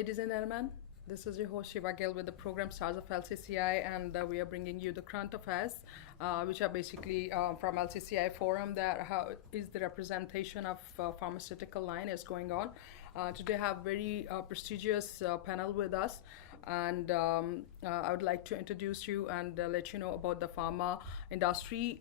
ladies and gentlemen. This is your host Shiva Gill with the program Stars of LCCI, and we are bringing you the current affairs, which are basically from LCCI forum. That how is the representation of pharmaceutical line is going on. Today, I have very prestigious panel with us, and I would like to introduce you and let you know about the pharma industry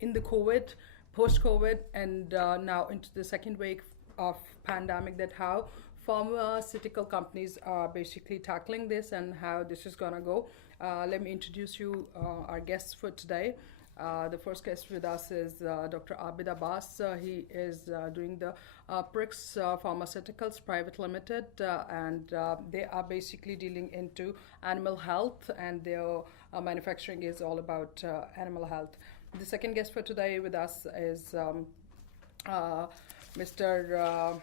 in the COVID, post-COVID, and now into the second wave of pandemic. That how pharmaceutical companies are basically tackling this and how this is going to go. Let me introduce you our guests for today. The first guest with us is Dr. Abid Abbas. He is doing the Prix Pharmaceuticals Private Limited, and they are basically dealing into animal health, and their manufacturing is all about animal health. The second guest for today with us is Mr.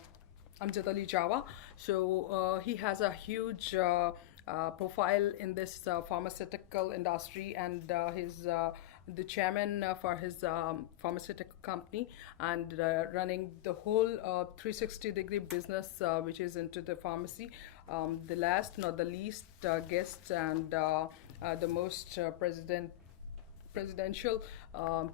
Amjad Ali Jawa. So he has a huge profile in this pharmaceutical industry, and he's the chairman for his pharmaceutical company, and running the whole 360-degree business which is into the pharmacy. The last, not the least, guest and the most presidential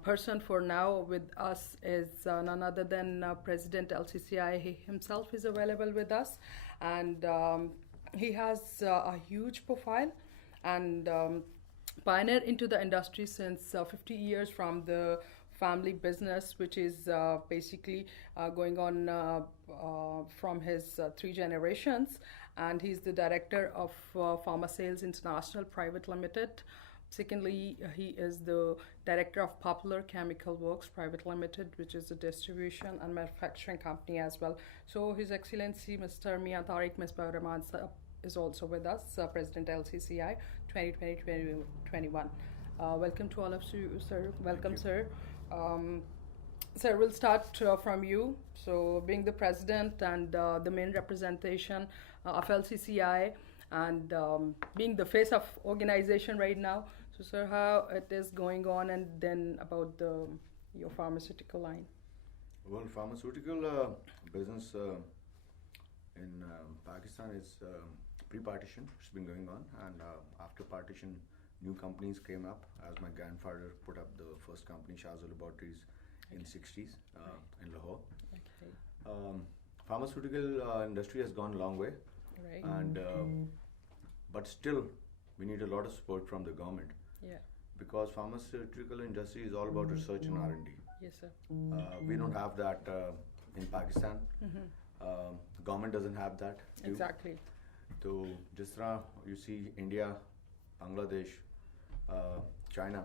person for now with us is none other than President LCCI. He himself is available with us, and he has a huge profile and pioneer into the industry since 50 years from the family business, which is basically going on from his three generations, and he's the director of Pharma Sales International Private Limited. Secondly, he is the director of Popular Chemical Works Private Limited, which is a distribution and manufacturing company as well. So His Excellency Mr. Mian Tariq Misbah Rahman is also with us, President LCCI 2020-2021. Welcome to all of you, sir. Welcome, sir. Sir, we'll start from you. So being the president and the main representation of LCCI, and being the face of organization right now. So, sir, how it is going on, and then about your pharmaceutical line? Well, pharmaceutical business in Pakistan is pre-partition. It's been going on, and after partition, new companies came up. As my grandfather put up the first company, Shahzad Laboratories, in 60s in Lahore. Okay. Pharmaceutical industry has gone a long way, right. And but still, we need a lot of support from the government. Yeah. Because pharmaceutical industry is all about research and R&D. Yes, sir. We don't have that in Pakistan. Government doesn't have that too. Exactly. So, just now you see India, Bangladesh, China.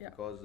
yeah. Because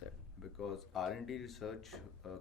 sir. Because R&D research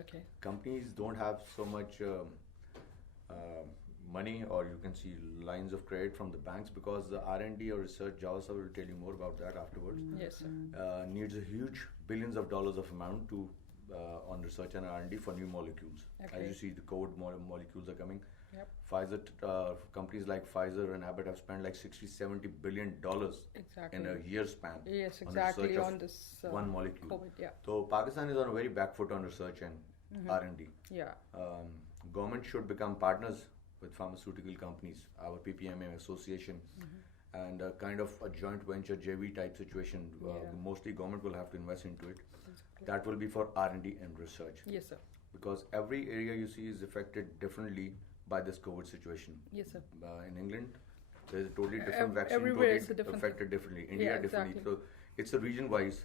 Okay. Companies don't have so much money, or you can see lines of credit from the banks, because the R&D or research, Java sir will tell you more about that afterwards. Yes, sir. Needs a huge billions of dollars of amount to on research and R&D for new molecules. Okay. As you see, the COVID molecules are coming. Yep. Pfizer, companies like Pfizer and Abbott have spent like $60-70 billion exactly. in a year span. Yes, exactly, on this one molecule. COVID, yeah. So Pakistan is on a very back foot on research and R&D. Yeah. Government should become partners with pharmaceutical companies, our PPMA association, and kind of a joint venture JV type situation. Mostly government will have to invest into it. Exactly. That will be for R&D and research. Yes, sir. Because every area you see is affected differently by this COVID situation. Yes, sir. In England, there's a totally different vaccine everywhere it's affected differently. India differently. Exactly. So it's a region-wise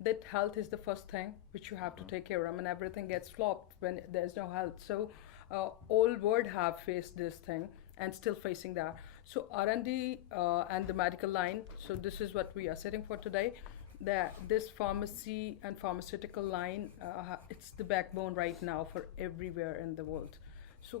that health is the first thing which you have to take care of. I mean, everything gets flopped when there's no health. So all world have faced this thing and still facing that. So R&D and the medical line, so this is what we are sitting for today, that this pharmacy and pharmaceutical line, it's the backbone right now for everywhere in the world. So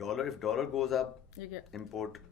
If dollar goes up, import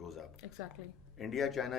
goes up. Exactly. India, China,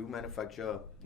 do manufacture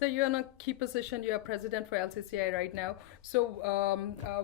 So you're in a key position. You're president for LCCI right now. So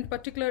in particular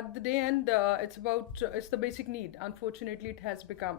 At the day end, it's the basic need. Unfortunately, it has become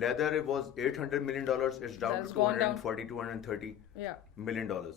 Leather it was $800 million. It's down to 240-230 million dollars.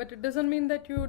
But it doesn't mean that you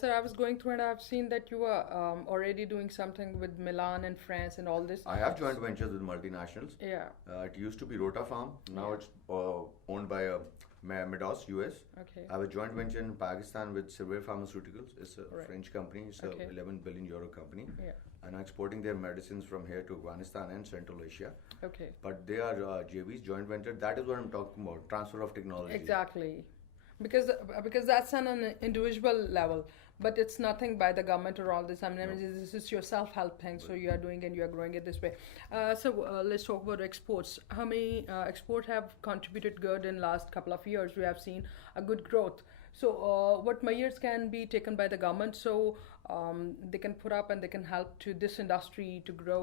sir, I was going through and I've seen that you are already doing something with Milan and France and all this. I have joint ventures with multinationals. Yeah. It used to be Rotafarm. Now it's owned by Medoc, US. Okay. I have a joint venture in Pakistan with Silver Pharmaceuticals. It's a French company. It's a Okay. 11 billion euro company. Yeah. And I'm exporting their medicines from here to Afghanistan and Central Asia. Okay. But they are JVs, joint venture. That is what I'm talking about. Transfer of technology. Exactly. Because that's on an individual level, but it's nothing by the government or all this. I mean, this is your self-help thing, so you are doing and you are growing it this way. So let's talk about exports. How many export have contributed good in last couple of years? We have seen a good growth. So what measures can be taken by the government so they can put up and they can help to this industry to grow?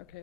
Okay.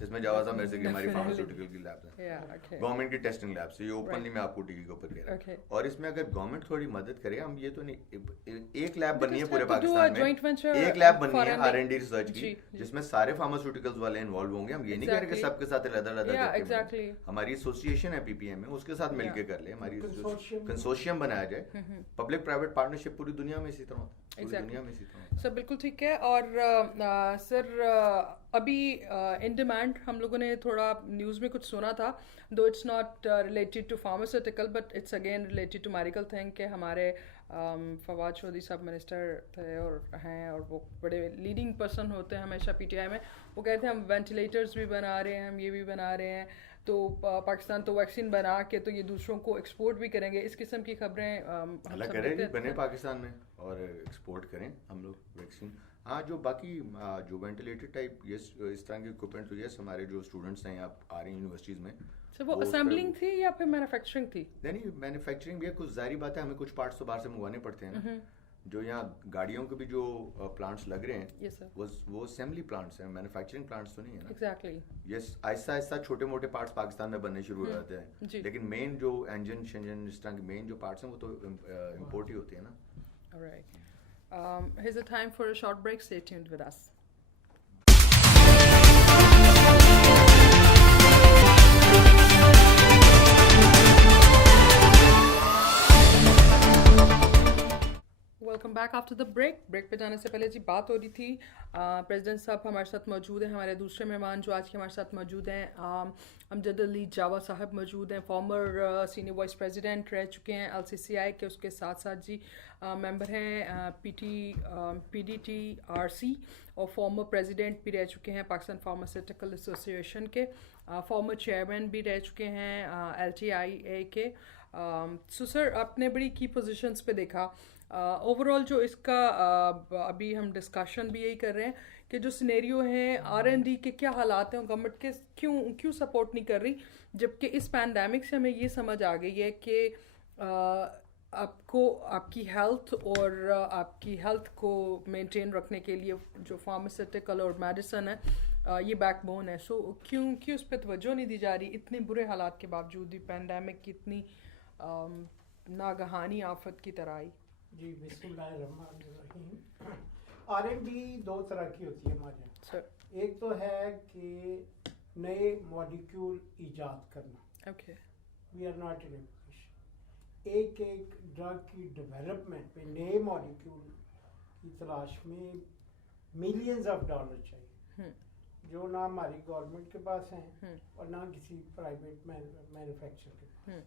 اس میں جاوا صاحب میرے سے کہ ہماری pharmaceutical کی labs ہیں, Yeah, okay. Government کی testing labs یہ اوپنلی میں آپ کو ٹی وی کے اوپر کہہ رہا Okay. ہوں. اور اس میں اگر گورنمنٹ تھوڑی مدد کرے, ہم یہ تو نہیں, ایک لیب بنی ہے Because پورے we have to do a Pakistan joint میں, venture ایک لیب بنی for ہے an- R&D ریسرچ کی جس میں سارے فارماسیوٹیکلز والے انوالو ہوں گے. ہم یہ نہیں کہہ رہے کہ سب کے ساتھ علیحدہ علیحدہ Yeah, کر کے exactly. ہماری ایسوسیشن ہے پی پی ایم میں, اس کے ساتھ مل کے کر لیں, ہماری کنسورشیم بنایا جائے. پبلک پرائیویٹ پارٹنرشپ پوری دنیا میں اسی طرح ہوتا ہے, پوری دنیا میں اسی طرح ہوتا ہے. سر بالکل ٹھیک ہے. اور سر ابھی ان ڈیمانڈ ہم لوگوں نے تھوڑا نیوز میں کچھ سنا تھا, though it's not related to pharmaceutical but it's again related to medical thing, کہ ہمارے فواد چودھری صاحب منسٹر تھے اور ہیں, اور وہ بڑے لیڈنگ پرسن ہوتے ہیں ہمیشہ پی ٹی آئی میں. وہ کہتے ہیں ہم وینٹیلیٹرز بھی بنا رہے ہیں, ہم یہ بھی بنا رہے ہیں, تو پاکستان تو ویکسین بنا کے تو یہ دوسروں کو ایکسپورٹ بھی کریں گے. اس قسم کی خبریں اللہ کرے جی بنے پاکستان میں اور ایکسپورٹ کریں ہم لوگ ویکسین. ہاں جو باقی جو وینٹیلیٹر ٹائپ یس اس طرح کے اکوپمنٹ تو یس ہمارے جو اسٹوڈنٹس ہیں آپ آ رہے ہیں یونیورسٹیز میں. سر وہ اسمبلنگ تھی یا پھر مینوفیکچرنگ تھی؟ نہیں مینوفیکچرنگ بھی ہے, کچھ ظاہری بات ہے ہمیں کچھ پارٹس تو باہر سے منگوانے پڑتے ہیں نا. جو یہاں گاڑیوں کے بھی جو پلانٹس لگ رہے ہیں وہ اسمبلی پلانٹس ہیں, مینوفیکچرنگ پلانٹس تو نہیں ہے نا. ایگزیکٹلی یس آہستہ آہستہ چھوٹے موٹے پارٹس پاکستان میں بننے شروع ہو جاتے ہیں, لیکن مین جو انجن شنجن اس طرح کے مین جو پارٹس ہیں وہ تو امپورٹ ہی ہوتے ہیں نا. Alright. Here's a time for a short break. Stay tuned with us. Welcome back after the break پہ جانے سے پہلے جی بات ہو رہی تھی, پریزیڈنٹ صاحب ہمارے ساتھ موجود ہیں. ہمارے دوسرے مہمان جو آج کے ہمارے ساتھ موجود ہیں, امجد علی جاوا صاحب موجود ہیں, فارمر سینئر وائس پریزیڈنٹ رہ چکے ہیں ایل سی سی آئی کے. اس کے ساتھ ساتھ جی ممبر ہیں P D T R C, اور فارمر پریزیڈنٹ بھی رہ چکے ہیں پاکستان فارماسیوٹیکل ایسوسیشن کے, فارمر چیئرمین بھی رہ چکے ہیں ایل ٹی آئی اے کے. سو سر آپ نے بڑی کی پوزیشنس پہ دیکھا, اوور آل جو اس کا ابھی ہم ڈسکشن بھی یہی کر رہے ہیں کہ جو سینیریو ہیں آر این ڈی کے کیا حالات ہیں, گورنمنٹ کے کیوں سپورٹ نہیں کر رہی, جبکہ اس پینڈیمک سے ہمیں یہ سمجھ آ گئی ہے کہ آپ کو آپ کی ہیلتھ اور آپ کی ہیلتھ کو مینٹین رکھنے کے لیے جو فارماسیوٹیکل اور میڈیسن ہے یہ بیک بون ہے. سو کیوں اس پہ توجہ نہیں دی جا رہی اتنے برے حالات کے باوجود بھی, پینڈیمک کی اتنی ناگہانی آفت کی طرح آئی؟ جی بسم اللہ الرحمن الرحیم. آر این ڈی دو طرح کی ہوتی ہے ہمارے یہاں. ایک تو ہے کہ نئے مالیکیول ایجاد کرنا, we are not in a position. ایک ڈرگ کی ڈیولپمنٹ پہ نئے مالیکیول کی تلاش میں ملینز آف ڈالر چاہیے, جو نہ ہماری گورنمنٹ کے پاس ہیں اور نہ کسی پرائیویٹ مینوفیکچر کے پاس.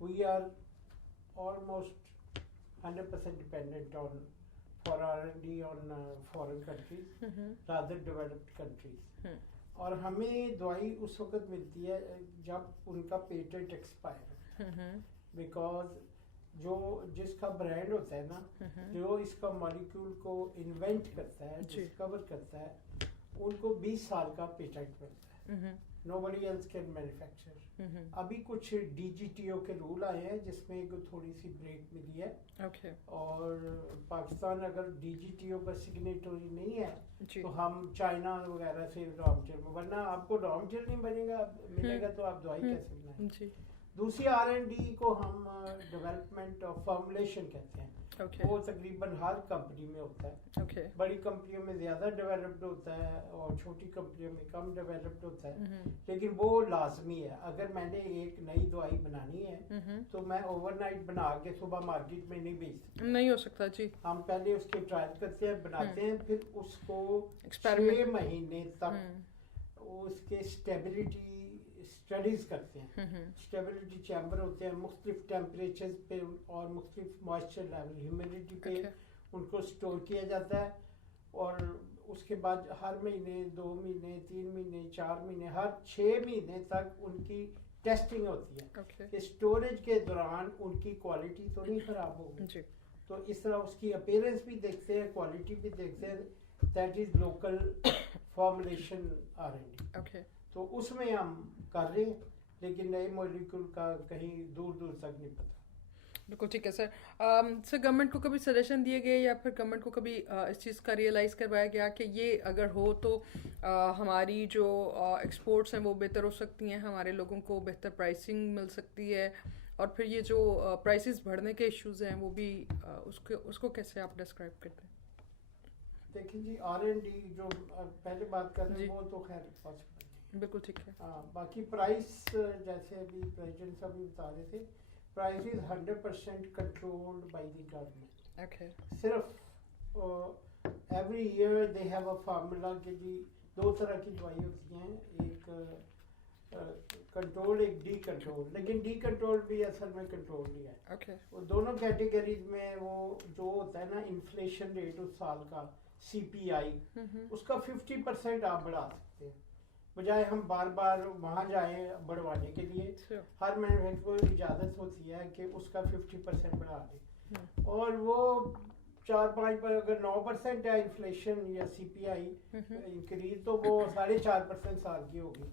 We are almost 100% dependent for R&D on foreign countries rather developed countries. اور ہمیں دوائی اس وقت ملتی ہے جب ان کا پیٹنٹ ایکسپائر ہے, بیکاز جس کا برانڈ ہوتا ہے نا, جو اس کا مالیکیول کو انوینٹ کرتا ہے, ڈسکور کرتا ہے, ان کو 20 سال کا پیٹنٹ ملتا ہے. nobody else can manufacture. ابھی کچھ ڈی جی ٹی او کے رول آئے ہیں جس میں تھوڑی سی بریک ملی ہے, اور پاکستان اگر ڈی جی ٹی او کا سگنیٹری نہیں ہے تو ہم چائنا وغیرہ سے را مٹیریل, ورنہ آپ کو را مٹیریل نہیں ملے گا تو آپ دوائی کیسے بنائیں. دوسری آر این ڈی کو ہم ڈیولپمنٹ آف فارمولیشن کہتے ہیں, وہ تقریباً ہر کمپنی میں ہوتا ہے. بڑی کمپنیوں میں زیادہ ڈیولپڈ ہوتا ہے اور چھوٹی کمپنیوں میں کم ڈیولپڈ ہوتا ہے, لیکن وہ لازمی ہے. اگر میں نے ایک نئی دوائی بنانی ہے تو میں اوور نائٹ بنا کے صبح مارکیٹ میں نہیں بیچ سکتا, نہیں ہو سکتا. جی ہم پہلے اس کے ٹرائل کرتے ہیں, بناتے ہیں, پھر اس کو 6 مہینے تک اس کے اسٹیبلٹی اسٹڈیز کرتے ہیں. اسٹیبلٹی چیمبر ہوتے ہیں, مختلف ٹیمپریچر پہ اور مختلف موائسچر لیول ہیومیڈیٹی پہ ان کو اسٹور کیا جاتا ہے, اور اس کے بعد ہر مہینے 2 مہینے 3 مہینے 4 مہینے ہر 6 مہینے تک ان کی ٹیسٹنگ ہوتی ہے کہ اسٹوریج کے دوران ان کی کوالٹی تو نہیں خراب ہوگی. تو اس طرح اس کی اپیرنس بھی دیکھتے ہیں, کوالٹی بھی دیکھتے ہیں. That is local formulation R and D. تو اس میں ہم کر رہے ہیں, لیکن نئے مالیکول کا کہیں دور تک نہیں پتا. بالکل ٹھیک ہے سر. سر گورنمنٹ کو کبھی سجیشن دیے گئے یا پھر گورنمنٹ کو کبھی اس چیز کا ریئلائز کروایا گیا کہ یہ اگر ہو تو ہماری جو ایکسپورٹس ہیں وہ بہتر ہو سکتی ہیں, ہمارے لوگوں کو بہتر پرائسنگ مل سکتی ہے, اور پھر یہ جو پرائسز بڑھنے کے ایشوز ہیں وہ بھی اس کو کیسے آپ ڈسکرائب کرتے ہیں؟ دیکھیں جی R&D جو پہلے بات کر رہے ہیں وہ تو خیر پاسبل, بالکل ٹھیک ہے. باقی پرائس جیسے ابھی پریزیڈنٹ صاحب بھی بتا رہے تھے, price is 100% controlled by the government. Okay. صرف every year they have a formula کہ جی دو طرح کی دوائی ہوتی ہیں, ایک کنٹرول ایک ڈی کنٹرول, لیکن ڈی کنٹرول بھی اصل میں کنٹرول نہیں ہے. اوکے. وہ دونوں کیٹیگریز میں وہ جو ہوتا ہے نا انفلیشن ریٹ اس سال کا CPI, اس کا 50% آپ بڑھا سکتے ہیں, بجائے ہم بار بار وہاں جائیں بڑھوانے کے لیے. ہر مینوفیکچرر کو اجازت ہوتی ہے کہ اس کا 50% بڑھا دیں, اور وہ 4-5 پر اگر 9% ہے انفلیشن یا CPI انکریز تو وہ 4.5% سال کی ہوگی.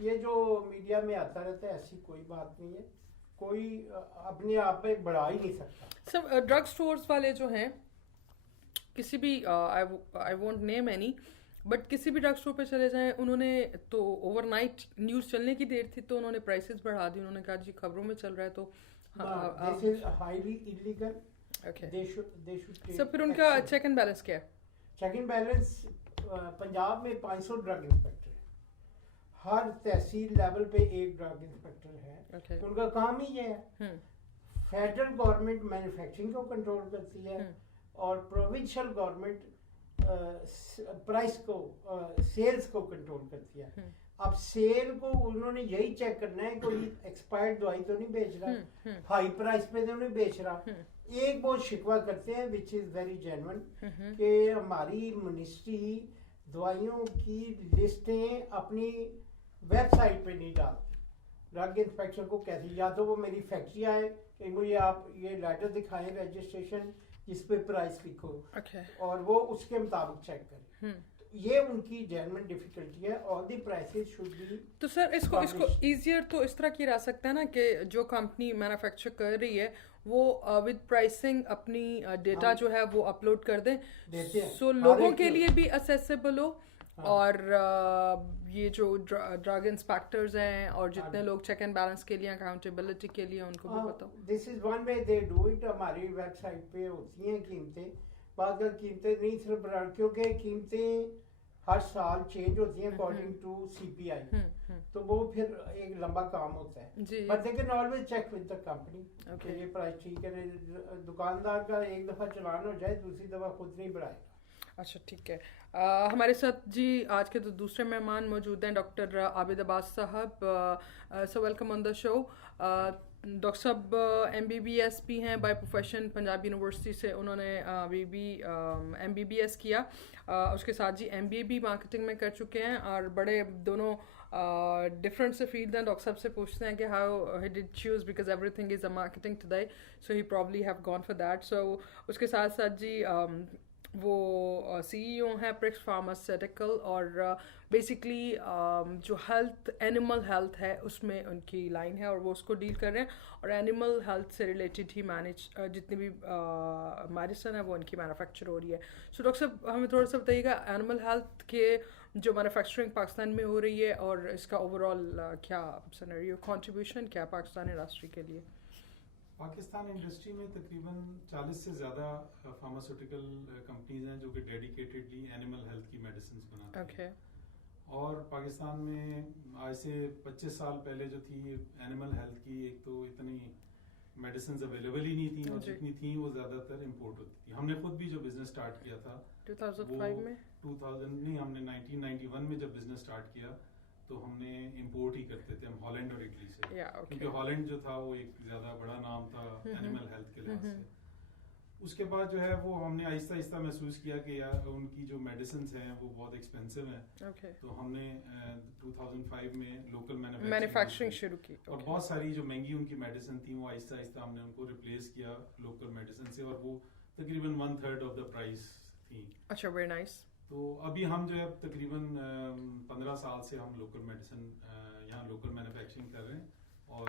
یہ جو میڈیا میں آتا رہتا ہے ایسی کوئی بات نہیں ہے, کوئی اپنے آپ پہ بڑھا ہی نہیں سکتا. سر ڈرگ سٹورز والے جو ہیں کسی بھی I won't name any, but کسی بھی ڈرگ اسٹور پہ چلے جائیں, انہوں نے تو اوور نائٹ نیوز چلنے کی دیر تھی تو انہوں نے پرائسز بڑھا دی, انہوں نے کہا جی خبروں میں چل رہا ہے تو سر پھر ان کا چیک اینڈ بیلنس کیا ہے؟ چیک اینڈ بیلنس پنجاب میں 500 ڈرگ انسپیکٹر ہے, ہر تحصیل لیول پہ ایک ڈرگ انسپیکٹر ہے. ان کا کام ہی یہ ہے. فیڈرل گورنمنٹ مینوفیکچرنگ کو کنٹرول کرتی ہے اور پروونشل گورنمنٹ پرائس کو سیلز کو کنٹرول کرتی ہے. اب سیل کو انہوں نے یہی چیک کرنا ہے کوئی ایکسپائرڈ دوائی تو نہیں بیچ رہا, ہائی پرائس پہ تو نہیں بیچ رہا. ایک بہت شکوہ کرتے ہیں وچ از ویری جینون کہ ہماری منسٹری دوائیوں کی لسٹیں اپنی ویب سائٹ پہ نہیں ڈالتی. ڈرگ انسپیکٹر کو کیسے, یا تو وہ میری فیکٹری آئے کہ مجھے آپ یہ لیٹر دکھائیں رجسٹریشن جس پہ پرائس لکھو, اور وہ اس کے مطابق چیک کریں. یہ ان کی جینوئن ڈیفیکلٹی ہے. آل دی پرائسز شوڈ بی. تو سر اس کو ایزیئر تو اس طرح کی رہ سکتا ہے نا کہ جو کمپنی مینوفیکچر کر رہی ہے وہ ود پرائسنگ اپنی ڈیٹا جو ہے وہ اپلوڈ کر دیں, سو لوگوں کے لیے بھی اسیسیبل ہو, اور یہ جو ڈرگ انسپیکٹرز ہیں اور جتنے لوگ چیک اینڈ بیلنس کے لیے اکاؤنٹیبلٹی کے لیے ان کو بھی بتاؤ. This is one way they do it. ہماری ویب سائٹ پہ ہوتی ہیں قیمتیں, بعض قیمتیں نہیں صرف کیونکہ قیمتیں ہر سال چینج ہوتی ہیں اکارڈنگ ٹو CPI, تو وہ پھر ایک لمبا کام ہوتا ہے. But they can always check with the company کہ یہ پرائس ٹھیک ہے. دکاندار کا ایک دفعہ چلان ہو جائے دوسری دفعہ خود نہیں بڑھائے. اچھا ٹھیک ہے. ہمارے ساتھ جی آج کے دوسرے مہمان موجود ہیں ڈاکٹر عابد عباس صاحب. So welcome on the show. Doctor صاحب MBBS بھی ہیں بائی پروفیشن, پنجاب یونیورسٹی سے انہوں نے ابھی بھی MBBS کیا, اس کے ساتھ جی MBA بھی مارکیٹنگ میں کر چکے ہیں, اور بڑے دونوں ڈفرینٹ سے فیلڈ ہیں. ڈاکٹر صاحب سے پوچھتے ہیں کہ how he did choose, because everything is a marketing today, so he probably have gone for that. So اس کے ساتھ ساتھ جی وہ CEO ہیں پرکس فارماسیوٹیکل, اور بیسکلی جو ہیلتھ اینیمل ہیلتھ ہے اس میں ان کی لائن ہے اور وہ اس کو ڈیل کر رہے ہیں, اور اینیمل ہیلتھ سے ریلیٹڈ ہی مینیج جتنی بھی میڈیسن ہے وہ ان کی مینوفیکچر ہو رہی ہے. سو ڈاکٹر صاحب ہمیں تھوڑا سا بتائیے گا اینیمل ہیلتھ کے جو مینوفیکچرنگ پاکستان میں ہو رہی ہے اور اس کا اوور آل کیا سینیریو کنٹریبیوشن کیا پاکستان انڈسٹری کے لیے؟ پاکستان انڈسٹری میں تقریباً 40 سے زیادہ فارماسیوٹیکل کمپنیز ہیں جو کہ ڈیڈیکیٹڈلی اینیمل ہیلتھ کی میڈیسنز بناتی ہیں. اور پاکستان میں آج سے 25 سال پہلے جو تھی اینیمل ہیلتھ کی, ایک تو اتنی میڈیسنز اویلیبل ہی نہیں تھیں, اور جتنی تھیں وہ زیادہ تر امپورٹ ہوتی تھی. ہم نے خود بھی جو بزنس اسٹارٹ کیا تھا 2005 میں, 2000 نہیں, ہم نے 1991 میں جب بزنس اسٹارٹ کیا تو ہم نے امپورٹ ہی کرتے تھے, ہم ہالینڈ اور اٹلی سے, کیونکہ ہالینڈ جو تھا وہ ایک زیادہ بڑا نام تھا اینیمل ہیلتھ کے لحاظ سے. اس کے بعد جو ہے وہ ہم نے آہستہ آہستہ محسوس کیا کہ یار ان کی جو میڈیسنز ہیں وہ بہت ایکسپینسو ہیں, تو ہم نے 2005 میں لوکل مینوفیکچرنگ شروع کی, اور بہت ساری جو مہنگی ان کی میڈیسن تھیں وہ آہستہ آہستہ ہم نے ان کو ریپلیس کیا لوکل میڈیسن سے, اور وہ تقریباً 1/3 آف دا پرائز تھیں. اچھا, ویری نائس. تو ابھی ہم جو ہے تقریباً 15 سال سے ہم لوکل میڈیسن یہاں لوکل مینوفیکچرنگ کر رہے ہیں, اور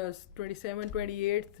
27-28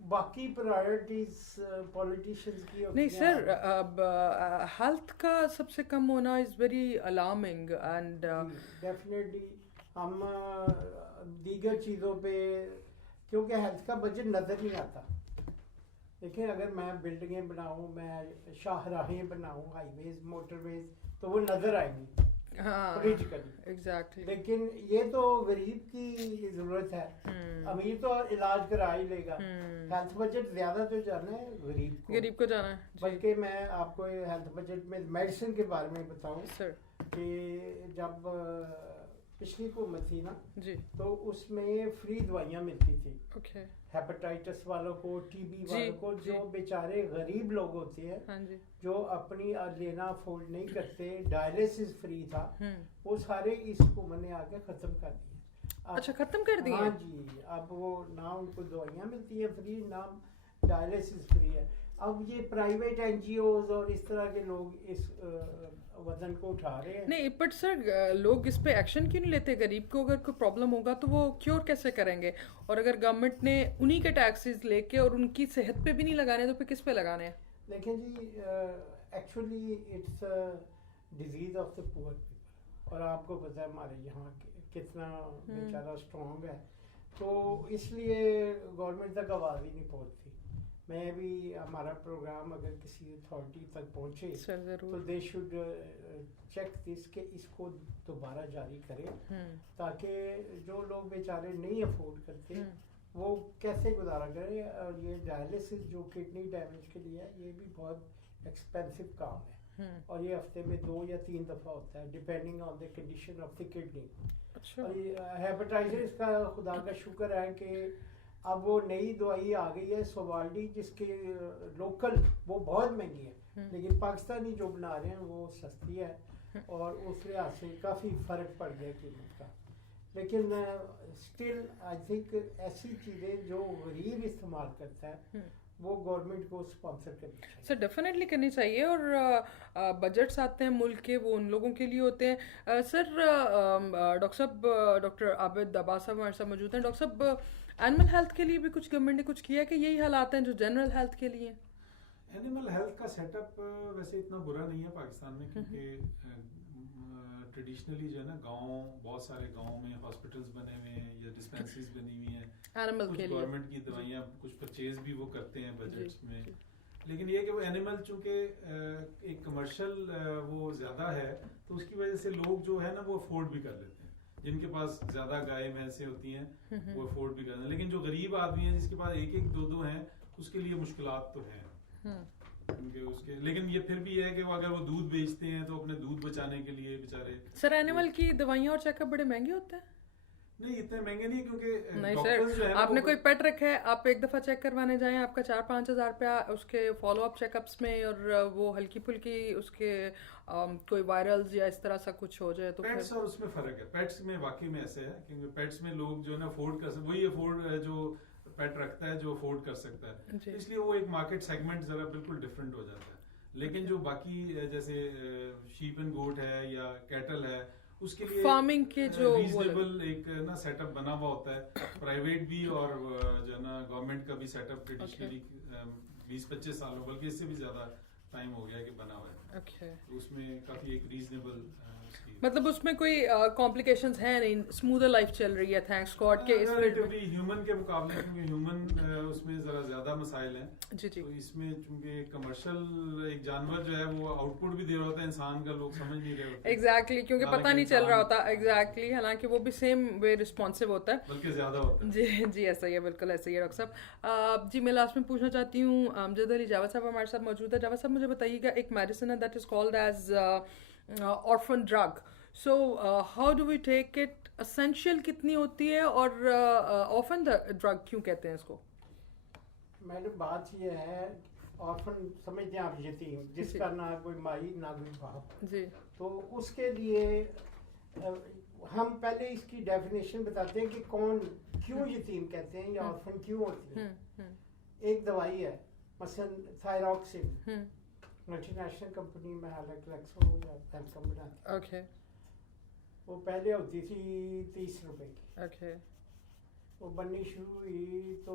باقی پرائرٹیز پولیٹیشینز کی ہوتی نہیں ہیں. سر، اب ہیلتھ کا سب سے کم ہونا is very alarming and definitely ہم دیگر چیزوں پہ کیونکہ ہیلتھ کا بجٹ نظر نہیں آتا. دیکھیں اگر میں بلڈنگیں بناؤں، میں شاہراہیں بناؤں، ہائی ویز، موٹر ویز، تو وہ نظر آئیں گی پولیٹیکلی. ایگزیکٹلی. لیکن یہ تو غریب کی ضرورت ہے. امیر تو علاج کرا ہی لے گا. ہیلتھ بجٹ زیادہ تو جانا ہے غریب کو جانا ہے. بلکہ میں آپ کو ہیلتھ بجٹ میں میڈیسن کے بارے میں بتاؤں سر کہ جب پچھلی حکومت تھی نا جی تو اس میں فری دوائیاں ملتی تھی اوکے ہیپاٹائٹس والوں کو، ٹی بی والوں کو، جو بیچارے غریب لوگ ہوتے ہیں ہاں جی جو اپنی لینا افورڈ نہیں کرتے. ڈائلسس فری تھا، وہ سارے اس حکومت نے آ کے ختم کر دیے. اچھا ختم کر دیے. ہاں جی، اب وہ نہ ان کو دوائیاں ملتی ہیں فری، نہ ڈائلسس فری ہے. اب یہ پرائیویٹ این جی اوز اور اس طرح کے لوگ اس وزن کو اٹھا رہے ہیں. نہیں بٹ سر لوگ اس پہ ایکشن کیوں نہیں لیتے؟ غریب کو اگر کوئی پرابلم ہوگا تو وہ کیور کیسے کریں گے؟ اور اگر گورنمنٹ نے انہی کے ٹیکسز لے کے اور ان کی صحت پہ بھی نہیں لگانے تو پھر کس پہ لگانے ہیں؟ دیکھیں جی، actually it's disease of the poor people, اور آپ کو پتہ ہے ہمارے یہاں کتنا بیچارہ اسٹرانگ ہے. تو اس لیے گورنمنٹ تک آواز ہی نہیں پہنچتی. میں بھی ہمارا پروگرام اگر کسی اتھارٹی تک پہنچے تو دے شوڈ چیک دس کہ اس کو دوبارہ جاری کرے، تاکہ جو لوگ بیچارے نہیں افورڈ کرتے وہ کیسے گزارا کرے. اور یہ ڈائلسس جو کڈنی ڈیمیج کے لیے ہے، یہ بھی بہت ایکسپینسو کام ہے، اور یہ ہفتے میں 2 یا 3 دفعہ ہوتا ہے depending on the condition of the kidney. اور ہیپاٹائٹس کا خدا کا شکر ہے کہ اب وہ نئی دوائی آ گئی ہے سوالڈی، جس کے لوکل وہ بہت مہنگی ہے، لیکن پاکستانی جو بنا رہے ہیں وہ سستی ہے، اور اس لحاظ سے کافی فرق پڑ گیا قیمت کا. لیکن اسٹل آئی تھنک ایسی چیزیں جو غریب استعمال کرتا ہے وہ گورنمنٹ کو اسپانسر کرنی چاہیے. سر ڈیفینیٹلی کرنی چاہیے. اور بجٹس آتے ہیں ملک کے، وہ ان لوگوں کے لیے ہوتے ہیں. سر ڈاکٹر صاحب، ڈاکٹر عابد عباس صاحب ہمارے ساتھ موجود ہیں. ڈاکٹر صاحب اینیمل ہیلتھ کے لیے بھی کچھ گورنمنٹ نے کچھ کیا ہے کہ یہی حالات ہیں جو جنرل ہیلتھ کے لیے ہیں؟ اینیمل ہیلتھ کا سیٹ اپ ویسے اتنا برا نہیں ہے پاکستان میں، کیونکہ ٹریڈیشنلی جو ہے نا گاؤں، بہت سارے گاؤں میں ہاسپٹلس بنے ہوئے ہیں یا ڈسپینسریز بنی ہوئی ہیں. اینیمل کے لیے گورنمنٹ کی دوائیاں کچھ پرچیز بھی وہ کرتے ہیں بجٹس میں. لیکن یہ کہ وہ اینیمل چونکہ ایک کمرشل وہ زیادہ ہے، تو اس کی وجہ سے لوگ جو ہے نا وہ افورڈ بھی کر لیتے ہیں. جن کے پاس زیادہ گائے بھینسیں ہوتی ہیں وہ افورڈ بھی کرتے ہیں. لیکن جو غریب آدمی ہیں جس کے پاس 1-2 ہیں، اس کے لیے مشکلات تو ہیں. لیکن یہ پھر بھی ہے کہ اگر وہ دودھ بیچتے ہیں تو اپنے دودھ بچانے کے لیے بیچارے. سر اینیمل کی دوائیاں اور چیک اپ بڑے مہنگے ہوتے ہیں؟ نہیں اتنے مہنگے نہیں، کیونکہ نہیں سر، آپ نے کوئی پیٹ رکھا ہے، آپ ایک دفعہ چیک کروانے جائیں، آپ کا 4-5 ہزار روپیہ اس کے فالو اپ چیک اپس میں، اور وہ ہلکی پھلکی اس کے کوئی وائرلز یا اس طرح سا کچھ ہو جائے تو پیٹس اور اس میں فرق ہے. پیٹس میں واقعی میں ایسے ہے، کیونکہ پیٹس میں لوگ جو ہے نا افورڈ کر سکتے، وہی افورڈ جو پیٹ رکھتا ہے جو افورڈ کر سکتا ہے، اس لیے وہ ایک مارکیٹ سیگمنٹ ذرا بالکل ڈفرینٹ ہو جاتا ہے. لیکن جو باقی جیسے شیپ اینڈ گوٹ ہے یا کیٹل ہے، اس کے لیے فارمنگ کے جو ریزنیبل ایک نا سیٹ اپ بنا ہوا ہوتا ہے، پرائیویٹ بھی اور جو ہے نا گورنمنٹ کا بھی سیٹ اپ ٹریڈیشنلی 20-25 سالوں بلکہ اس سے بھی زیادہ ٹائم ہو گیا کہ بنا ہوا ہے. اس میں کافی ایک ریزنیبل، مطلب اس میں کوئی کمپلیکیشنز ہیں نہیں، اسموتھر لائف چل رہی ہے تھینکس گاڈ کے اس ریلیٹیولی ہیومن کے مقابلے، کیونکہ ہیومن اس میں ذرا زیادہ مسائل ہیں. جی تو اس میں چونکہ کمرشل ایک جانور جو ہے وہ آؤٹ پٹ بھی دے رہا ہوتا ہے، انسان کا لوگ سمجھ نہیں رہے ہوتے. ایگزیکٹلی، کیونکہ پتہ نہیں چل رہا ہوتا. ایگزیکٹلی، حالانکہ وہ بھی سیم وے رسپانسو ہوتا ہے، بلکہ زیادہ ہوتا ہے. جی جی ایسا ہی ہے، بالکل ایسا ہی ہے. ڈاکٹر صاحب جی میں لاسٹ میں پوچھنا چاہتی ہوں، امجد علی جاوید صاحب ہمارے ساتھ موجود ہے. جاوید صاحب مجھے بتائیے گا، ایک میڈیسن ہے that is called as orphan drug. So how do we take it? Essential کتنی ہوتی ہے، اور آرفن ڈرگ کیوں کہتے ہیں اس کو؟ میڈم بات یہ ہے، آرفن سمجھتے ہیں آپ یتیم، جس کا نہ کوئی مائی نہ کوئی باپ. جی. تو اس کے لیے ہم پہلے اس کی ڈیفینیشن بتاتے ہیں کہ کون کیوں یتیم کہتے ہیں یا آرفن کیوں ہوتی ہیں. ایک دوائی ہے مثلا تھائراکسین، ملٹی نیشنل کمپنی میں حالانکہ لیکسو یا پیلکم بناتی ہے. وہ پہلے ہوتی تھی 30 روپے کی. وہ بننی شروع ہوئی تو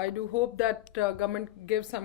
I do hope that government gives some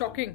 shocking,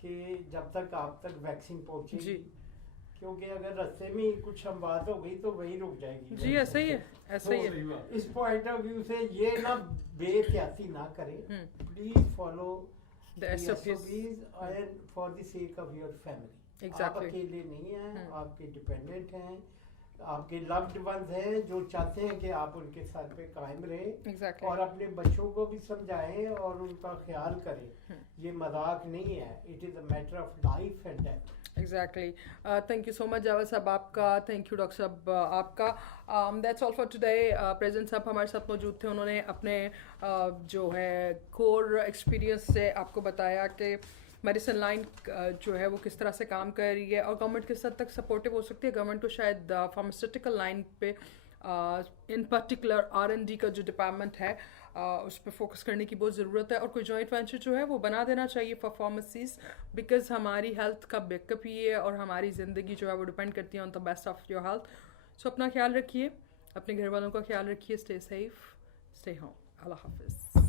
کہ جب تک آپ تک ویکسین پہنچے جی گی، کیونکہ اگر رستے میں کچھ ہم بات ہو گئی تو وہی رک جائے گی. جی ایسا ہی ہے، ایسا ہی ہے. اس پوائنٹ آف ویو سے یہ نہ بے احتیاطی نہ کریں. Please follow The SOPs. and for the sake of your family. آپ Exactly. اکیلے نہیں ہیں، آپ کے ڈیپینڈنٹ ہیں، آپ کے لوڈ ونز ہیں جو چاہتے ہیں کہ آپ ان کے سر پہ قائم رہیں. Exactly. اور اپنے بچوں کو بھی سمجھائیں اور ان کا خیال کریں. یہ مذاق نہیں ہے، it is a matter of life and death. Exactly. Thank you so much Javed صاحب آپ کا، تھینک یو ڈاکٹر صاحب آپ کا. That's all for today. President صاحب ہمارے ساتھ موجود تھے، انہوں نے اپنے جو ہے کور ایکسپیرینس سے آپ کو بتایا کہ میڈیسن لائن جو ہے وہ کس طرح سے کام کر رہی ہے اور گورنمنٹ کس حد تک سپورٹیو ہو سکتی ہے. گورنمنٹ کو شاید فارماسیوٹیکل لائن پہ ان پرٹیکولر R&D کا جو ڈپارٹمنٹ ہے اس پہ فوکس کرنے کی بہت ضرورت ہے، اور کوئی جوائنٹ وینچر جو ہے وہ بنا دینا چاہیے فار فارمیسیز، بیکاز ہماری ہیلتھ کا بیک اپ ہی ہے اور ہماری زندگی جو ہے وہ ڈپینڈ کرتی ہے on the best of your health. So اپنا خیال رکھیے، اپنے گھر والوں کا خیال رکھیے. Stay safe, stay home. Allah حافظ.